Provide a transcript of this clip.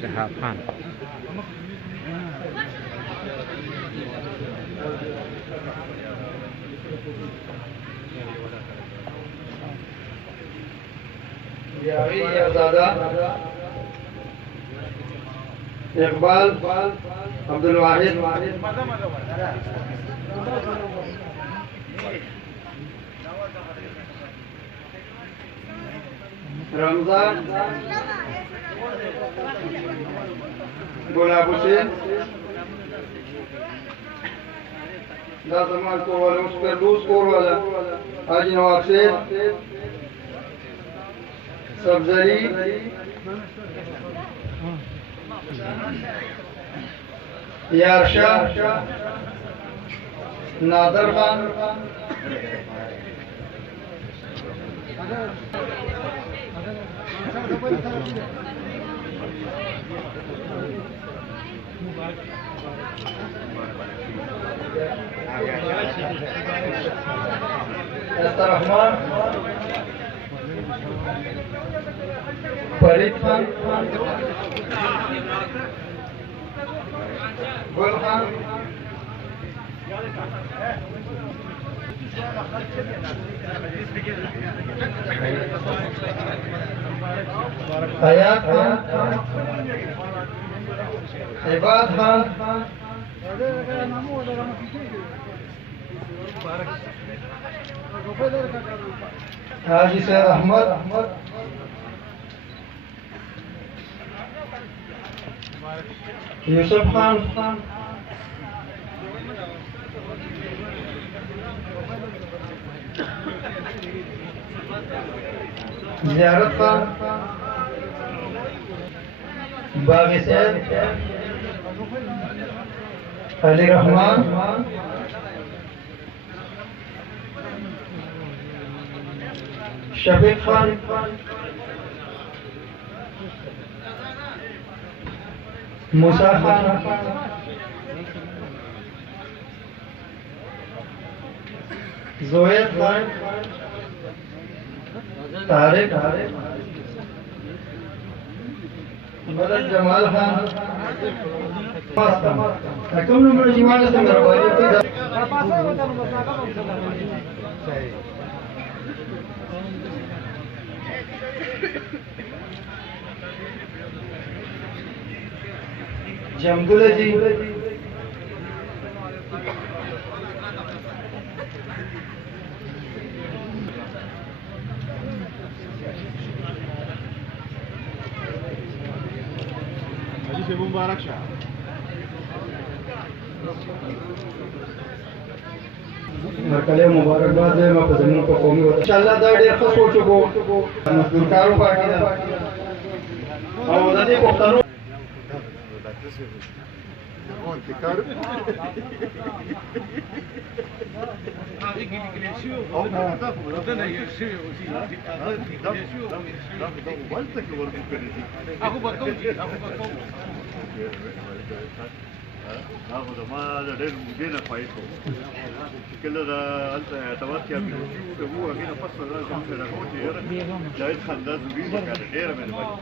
شهاب خان. اقبال عبدالواحد رمضان گلاب حسین دا زمان کو والا اس پر لوز کور والا حاجی نواب سید سبزری یارشاہ نادر خان رحمان فرید خان گل خان حیات خان عباد خان حاجی سید احمد یوسف خان زیارت خان باغی سید علی رحمان شفیق خان موسی خان زوید خان طارق مدد جمال خان کوم نمبر جمال څنګه راوړی جمدول جی حاجی سے مبارک شاہ مرکله مبارکباد ده ما په زمونږ په قومي وطن انشاءالله دا ډېر ښه سوچ وکړو مزدور کارو پارټي ده او د دې پښتنو هغه زما د ډېر مودې نه فایټ کوم چې کله د هلته اعتماد کې امیر وشي وو هغې نه پس راځم چې راغو چې یاره جاوید خان دا ضروري ده که ډېره مهرباني